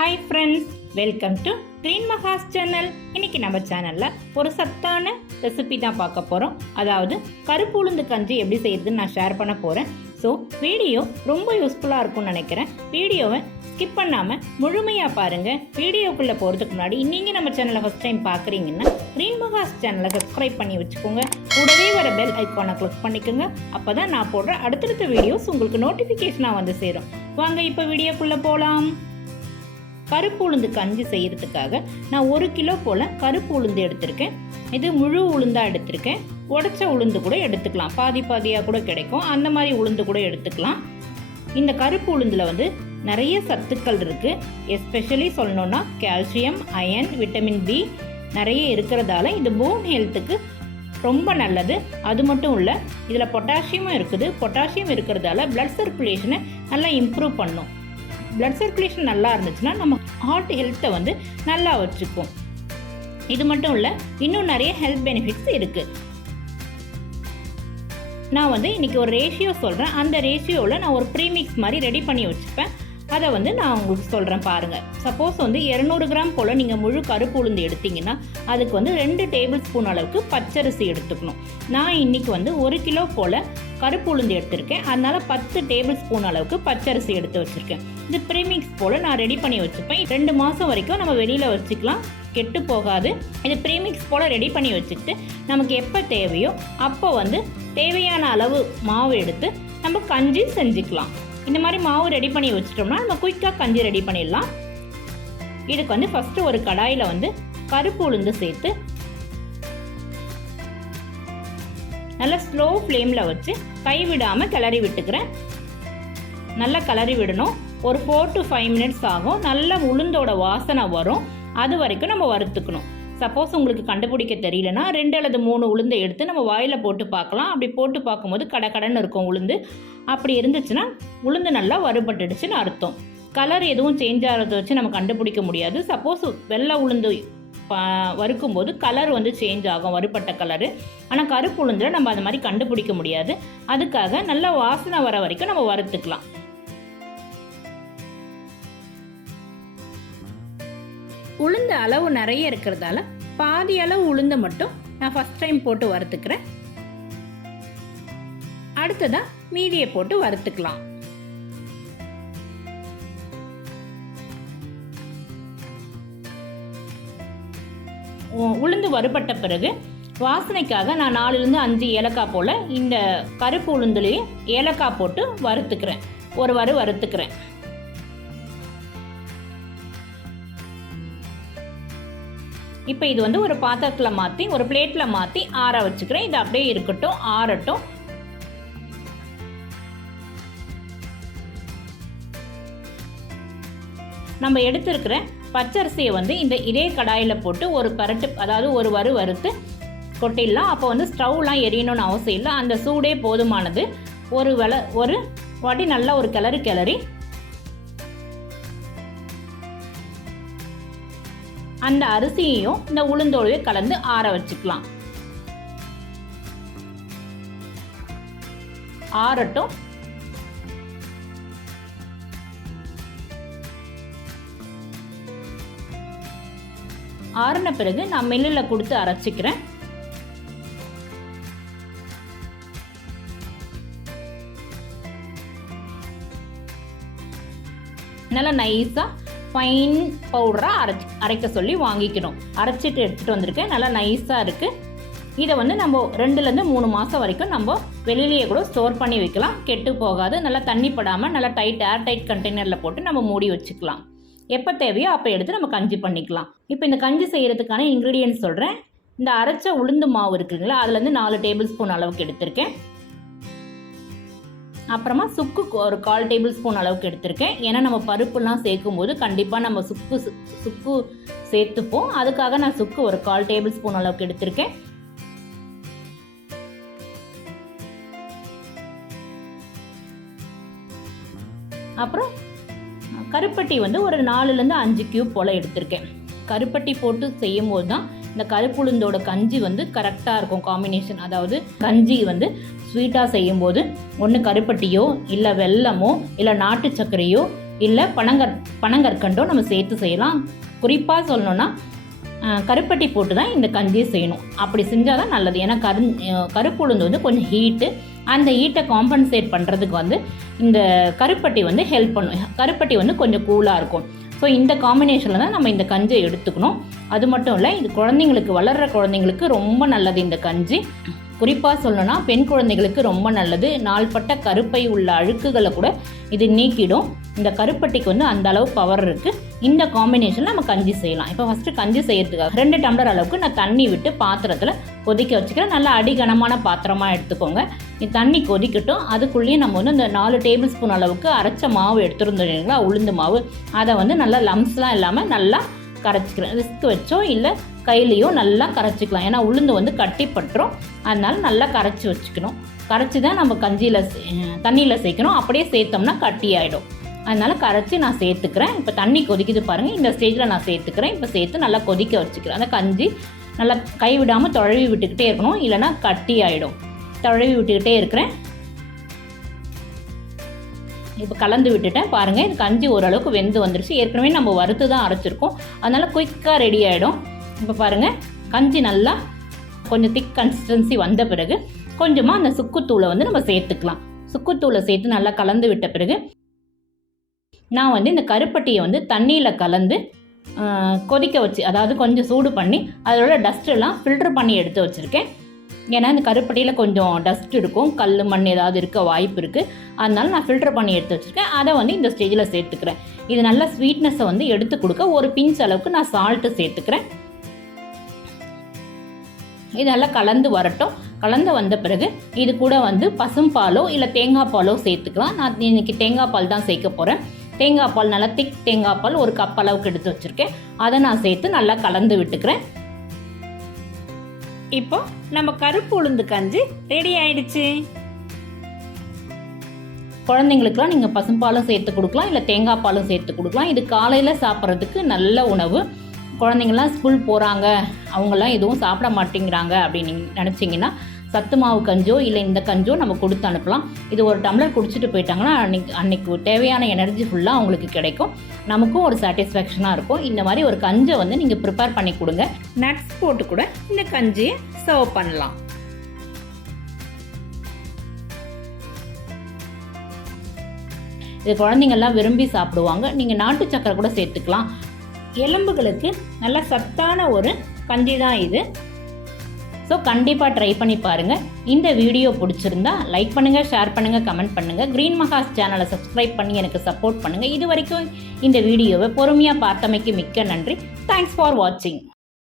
Hi friends, welcome to GreenMaha's channel. இன்றைக்கி நம்ம சேனலில் ஒரு சத்தான ரெசிபி தான் பார்க்க போகிறோம். அதாவது கருப்பு உளுந்து கஞ்சி எப்படி செய்யுதுன்னு நான் ஷேர் பண்ண போகிறேன். ஸோ வீடியோ ரொம்ப யூஸ்ஃபுல்லாக இருக்கும்னு நினைக்கிறேன். வீடியோவை ஸ்கிப் பண்ணாமல் முழுமையாக பாருங்கள். வீடியோக்குள்ளே போகிறதுக்கு முன்னாடி நீங்கள் நம்ம சேனலை ஃபஸ்ட் டைம் பார்க்குறீங்கன்னா GreenMaha's சேனலை சப்ஸ்கிரைப் பண்ணி வச்சுக்கோங்க. கூடவே வர பெல் ஐக்கானை கிளிக் பண்ணிக்கோங்க. அப்போ தான் நான் போடுற அடுத்தடுத்த வீடியோஸ் உங்களுக்கு நோட்டிஃபிகேஷனாக வந்து சேரும். வாங்க இப்போ வீடியோக்குள்ளே போகலாம். கருப்பு உளுந்து கஞ்சி செய்கிறதுக்காக நான் 1 கிலோ போல் கருப்பு உளுந்து எடுத்திருக்கேன். இது முழு உளுந்தாக எடுத்திருக்கேன். உடைச்ச உளுந்து கூட எடுத்துக்கலாம், பாதி பாதியாக கூட கிடைக்கும். அந்த மாதிரி உளுந்து கூட எடுத்துக்கலாம். இந்த கருப்பு உளுந்தில் வந்து நிறைய சத்துக்கள் இருக்குது. எஸ்பெஷலி சொல்லணுன்னா கால்சியம், அயன், விட்டமின் பி நிறைய இருக்கிறதால இது போன் ஹெல்த்துக்கு ரொம்ப நல்லது. அது மட்டும் இல்லை, இதில் பொட்டாசியமும் இருக்குது. பொட்டாசியம் இருக்கிறதால பிளட் சர்க்குலேஷனை நல்லா இம்ப்ரூவ் பண்ணும். பிளட் சர்க்குலேஷன் நல்லா இருந்துச்சுன்னா நம்ம ஹார்ட் ஹெல்த்தை வந்து நல்லா வச்சுக்கும். இது மட்டும் இல்லை, இன்னும் நிறைய ஹெல்த் பெனிஃபிட்ஸ் இருக்குது. நான் வந்து இன்றைக்கி ஒரு ரேஷியோ சொல்கிறேன். அந்த ரேஷியோவில் நான் ஒரு ப்ரீமிக்ஸ் மாதிரி ரெடி பண்ணி வச்சுப்பேன். அதை வந்து நான் உங்களுக்கு சொல்கிறேன் பாருங்கள். சப்போஸ் வந்து 200 கிராம் போல் நீங்கள் முழு கருப்பு உளுந்து எடுத்திங்கன்னா அதுக்கு வந்து 2 டேபிள் ஸ்பூன் அளவுக்கு பச்சரிசி எடுத்துக்கணும். நான் இன்றைக்கி வந்து 1 கிலோ போல் கருப்பு உளுந்து எடுத்திருக்கேன். அதனால் 10 டேபிள் ஸ்பூன் அளவுக்கு பச்சரிசி எடுத்து வச்சுருக்கேன். இது ப்ரீமிக்ஸ் போல் நான் ரெடி பண்ணி வச்சுப்பேன். 2 மாதம் வரைக்கும் நம்ம வெளியில் வச்சுக்கலாம், கெட்டு போகாது. இது ப்ரீமிக்ஸ் போல் ரெடி பண்ணி வச்சுக்கிட்டு நமக்கு எப்போ தேவையோ அப்போ வந்து தேவையான அளவு மாவு எடுத்து நம்ம கஞ்சி செஞ்சுக்கலாம். இந்த மாதிரி மாவு ரெடி பண்ணி வச்சிட்டோம்னா நம்ம குயிக்காக கஞ்சி ரெடி பண்ணிடலாம். இதுக்கு வந்து ஃபஸ்ட்டு ஒரு கடாயில் வந்து கருப்பு உளுந்து சேர்த்து நல்லா ஸ்லோ ஃப்ளேமில் வச்சு கைவிடாமல் கிளறி விட்டுக்கிறேன். நல்லா கிளறி விடணும். ஒரு 4 to 5 மினிட்ஸ் ஆகும். நல்லா உளுந்தோட வாசனை வரும். அது வரைக்கும் நம்ம வறுத்துக்கணும். சப்போஸ் உங்களுக்கு கண்டுபிடிக்க தெரியலனா 2 அல்லது 3 உளுந்தை எடுத்து நம்ம வாயில் போட்டு பார்க்கலாம். அப்படி போட்டு பார்க்கும்போது கடன்னு இருக்கும் உளுந்து. அப்படி இருந்துச்சுன்னா உளுந்து நல்லா வறுபட்டுடுச்சுன்னு அர்த்தம். கலர் எதுவும் சேஞ்ச் ஆகிறத வச்சு நம்ம கண்டுபிடிக்க முடியாது. சப்போஸ் வெள்ளை உளுந்து வறுக்கும்போது கலர் வந்து சேஞ்ச் ஆகும், வறுபட்ட கலரு. ஆனால் கருப்பு உளுந்தில் நம்ம அது மாதிரி கண்டுபிடிக்க முடியாது. அதுக்காக நல்லா வாசனை வர வரைக்கும் நம்ம வறுத்துக்கலாம். உளுந்த அளவு நிறைய இருக்கிறதால பாதி அளவு உளுந்து மட்டும் நான் ஃபஸ்ட் டைம் போட்டு வறுத்துக்கிறேன். அடுத்ததா மீதியை போட்டு வறுத்துக்கலாம். உளுந்து வறுபட்ட பிறகு வாசனைக்காக நான் 4-5 ஏலக்காய் போல் இந்த கருப்பு உளுந்துலேயே ஏலக்காய் போட்டு வறுத்துக்கிறேன். ஒரு வறுத்துக்கிறேன். இப்போ இது வந்து ஒரு பாத்திரத்தில் மாற்றி ஒரு பிளேட்டில் மாற்றி ஆற வச்சுக்கிறேன். இது அப்படியே இருக்கட்டும், ஆறட்டும். நம்ம எடுத்துருக்கிற பச்சரிசியை வந்து இதே கடாயில் போட்டு ஒரு பரட்டு, அதாவது ஒரு வறுத்து கொட்டிடலாம். அப்போ வந்து ஸ்டவ்லாம் எரியணும்னு அவசியம் இல்லை. அந்த சூடே போதுமானது. ஒரு வாட்டி நல்லா ஒரு கிளறி அந்த அரிசியையும் இந்த உளுந்தோடவே கலந்து ஆற வச்சுக்கலாம். ஆறட்டும். ஆறின பிறகு நான் மில்லில் கொடுத்து அரைச்சிக்கிறேன். நல்லா நைஸாக ஃபைன் பவுடராக அரைக்க சொல்லி வாங்கிக்கணும். அரைச்சிட்டு எடுத்துகிட்டு வந்திருக்கேன். நல்லா நைஸாக இருக்குது. இதை வந்து நம்ம 2-3 மாதம் வரைக்கும் நம்ம வெளியிலேயே கூட ஸ்டோர் பண்ணி வைக்கலாம், கெட்டு போகாது. நல்லா தண்ணி படாமல் நல்லா ஏர் டைட் கண்டெய்னரில் போட்டு நம்ம மூடி வச்சுக்கலாம். எப்போ தேவையோ அப்போ எடுத்து நம்ம கஞ்சி பண்ணிக்கலாம். இப்போ இந்த கஞ்சி செய்கிறதுக்கான இன்க்ரீடியன்ட்ஸ் சொல்கிறேன். இந்த அரைச்ச உளுந்து மாவு இருக்குங்களா, அதுலேருந்து 4 டேபிள் ஸ்பூன் அளவுக்கு எடுத்திருக்கேன். அப்புறமா சுக்கு ஒரு 1/4 டேபிள் ஸ்பூன் அளவுக்கு எடுத்திருக்கேன். ஏன்னா நம்ம பருப்புலாம் சேர்க்கும் போது கண்டிப்பாக நம்ம சுக்கு சேர்த்துப்போம். அதுக்காக நான் சுக்கு ஒரு 1/4 டேபிள் ஸ்பூன் அளவுக்கு எடுத்திருக்கேன். அப்புறம் கருப்பட்டி வந்து ஒரு 4-5 கியூப் போல் எடுத்திருக்கேன். கருப்பட்டி போட்டு செய்யும் போது தான் இந்த கருப்பு உளுந்தோட கஞ்சி வந்து கரெக்டாக இருக்கும் காம்பினேஷன். அதாவது கஞ்சி வந்து ஸ்வீட்டாக செய்யும்போது ஒன்று கருப்பட்டியோ இல்லை வெல்லமோ இல்லை நாட்டு சர்க்கரையோ இல்லை பனங்கற்கண்டோ நம்ம சேர்த்து செய்யலாம். குறிப்பாக சொல்லணுன்னா கருப்பட்டி போட்டு தான் இந்த கஞ்சியை செய்யணும். அப்படி செஞ்சால் தான் நல்லது. ஏன்னா கருப்பு உளுந்து வந்து கொஞ்சம் ஹீட்டு, அந்த ஹீட்டை காம்பன்சேட் பண்ணுறதுக்கு வந்து இந்த கருப்பட்டி வந்து ஹெல்ப் பண்ணும். கருப்பட்டி வந்து கொஞ்சம் கூலாக இருக்கும். ஸோ இந்த காம்பினேஷனில் தான் நம்ம இந்த கஞ்சியை எடுத்துக்கணும். அது மட்டும் இல்லை, இது குழந்தைங்களுக்கு, வளர்கிற குழந்தைங்களுக்கு ரொம்ப நல்லது இந்த கஞ்சி. குறிப்பாக சொல்லணும்னா பெண் குழந்தைகளுக்கு ரொம்ப நல்லது. நாள்பட்ட கருப்பை உள்ள அழுக்குகளை கூட இது நீக்கிடும். இந்த கருப்பட்டிக்கு வந்து அந்த அளவு பவர் இருக்குது. இந்த காம்பினேஷனில் நம்ம கஞ்சி செய்யலாம். இப்போ ஃபஸ்ட்டு கஞ்சி செய்யறதுக்காக 2 டம்ளர் அளவுக்கு நான் தண்ணி விட்டு பாத்திரத்தில் கொதிக்க வச்சுக்கிறேன். நல்லா அடிகனமான பாத்திரமாக எடுத்துக்கோங்க. இது தண்ணி கொதிக்கட்டும். அதுக்குள்ளேயே நம்ம வந்து இந்த 4 டேபிள் ஸ்பூன் அளவுக்கு அரைச்ச மாவு எடுத்துருந்தோம் இல்லைங்களா, உளுந்து மாவு, அதை வந்து நல்லா லம்ஸ்லாம் இல்லாமல் நல்லா கரைச்சிக்கிறேன். ரிஸ்க் வச்சோ இல்லை கையிலையோ நல்லா கரைச்சிக்கலாம். ஏன்னா உளுந்து வந்து கட்டிப்பட்டுரும். அதனால நல்லா கரைச்சி வச்சுக்கணும். கரைச்சி தான் நம்ம தண்ணியில் சேர்க்கணும். அப்படியே சேர்த்தோம்னா கட்டி ஆகிடும். அதனால் கரைச்சி நான் சேர்த்துக்கிறேன். இப்போ தண்ணி கொதிக்குது பாருங்கள், இந்த ஸ்டேஜில் நான் சேர்த்துக்கிறேன். இப்போ சேர்த்து நல்லா கொதிக்க வச்சுக்கிறேன். அந்த கஞ்சி நல்லா கை விடாமல் தொழவி விட்டுக்கிட்டே இருக்கணும், இல்லைனா கட்டி ஆகிடும். தொழவி விட்டுக்கிட்டே இருக்கிறேன். இப்போ கலந்து விட்டுட்டேன் பாருங்கள். இது கஞ்சி ஓரளவுக்கு வெந்து வந்துருச்சு. ஏற்கனவே நம்ம வறுத்து தான் அரைச்சிருக்கோம், அதனால் குயிக்காக ரெடி ஆகிடும். இப்போ பாருங்கள், கஞ்சி நல்லா கொஞ்சம் திக் கன்சிஸ்டன்சி வந்த பிறகு கொஞ்சமாக அந்த சுக்குத்தூளை வந்து நம்ம சேர்த்துக்கலாம். சுக்குத்தூளை சேர்த்து நல்லா கலந்து விட்ட பிறகு நான் வந்து இந்த கருப்பட்டியை வந்து தண்ணியில் கலந்து கொதிக்க வச்சு, அதாவது கொஞ்சம் சூடு பண்ணி அதோட டஸ்ட்டெல்லாம் ஃபில்டர் பண்ணி எடுத்து வச்சுருக்கேன். ஏன்னா இந்த கருப்பட்டியில் கொஞ்சம் டஸ்ட் இருக்கும், கல் மண் ஏதாவது இருக்க வாய்ப்பு இருக்குது. அதனால நான் ஃபில்டர் பண்ணி எடுத்து வச்சுருக்கேன். அதை வந்து இந்த ஸ்டேஜில் சேர்த்துக்கிறேன். இது நல்ல ஸ்வீட்னஸை வந்து எடுத்து கொடுக்க ஒரு பிஞ்ச் அளவுக்கு நான் சால்ட்டு சேர்த்துக்கிறேன். இது நல்லா கலந்து வரட்டும். கலந்து வந்த பிறகு இது கூட வந்து பசும்பாலோ இல்லை தேங்காய் பாலோ சேர்த்துக்கலாம். நான் இன்னைக்கு தேங்காய் பால் தான் சேர்க்க போகிறேன். தேங்காய் பால் நல்லா திக் தேங்காய் பால் ஒரு கப் அளவுக்கு எடுத்து வச்சுருக்கேன். அதை நான் சேர்த்து நல்லா கலந்து விட்டுக்கிறேன். இப்போ நம்ம கருப்பு உளுந்து கஞ்சி ரெடி ஆயிடுச்சு. குழந்தைங்களுக்குலாம் நீங்கள் பசும்பாலும் சேர்த்து கொடுக்கலாம், இல்லை தேங்காய் பாலும் சேர்த்து கொடுக்கலாம். இது காலையில் சாப்பிட்றதுக்கு நல்ல உணவு. குழந்தைங்கள்லாம் ஸ்கூல் போகிறாங்க, அவங்களாம் எதுவும் சாப்பிட மாட்டேங்கிறாங்க அப்படின்னு நினச்சிங்கன்னா சத்து மாவு கஞ்சோ இல்லை இந்த கஞ்சோ நம்ம கொடுத்து அனுப்பலாம். இது ஒரு டம்ளர் குடிச்சிட்டு போயிட்டாங்கன்னா அன்னைக்கு தேவையான எனர்ஜி ஃபுல்லாக அவங்களுக்கு கிடைக்கும். நமக்கும் ஒரு சாட்டிஸ்ஃபேக்ஷனாக இருக்கும். இந்த மாதிரி ஒரு கஞ்சை வந்து நீங்கள் ப்ரிப்பேர் பண்ணி கொடுங்க. நட்ஸ் போட்டு கூட இந்த கஞ்சியை சர்வ் பண்ணலாம். இது குழந்தைங்கள்லாம் விரும்பி சாப்பிடுவாங்க. நீங்கள் நாட்டு சக்கரை கூட சேர்த்துக்கலாம். எலும்புகளுக்கு நல்ல சத்தான ஒரு கஞ்சி தான் இது. ஸோ கண்டிப்பாக ட்ரை பண்ணி பாருங்கள். இந்த வீடியோ பிடிச்சிருந்தா லைக் பண்ணுங்கள், ஷேர் பண்ணுங்கள், கமெண்ட் பண்ணுங்கள். GreenMaha's சேனலை சப்ஸ்கிரைப் பண்ணி எனக்கு சப்போர்ட் பண்ணுங்கள். இது வரைக்கும் இந்த வீடியோவை பொறுமையாக பார்த்தமைக்கு மிக்க நன்றி. தேங்க்ஸ் ஃபார் வாட்சிங்.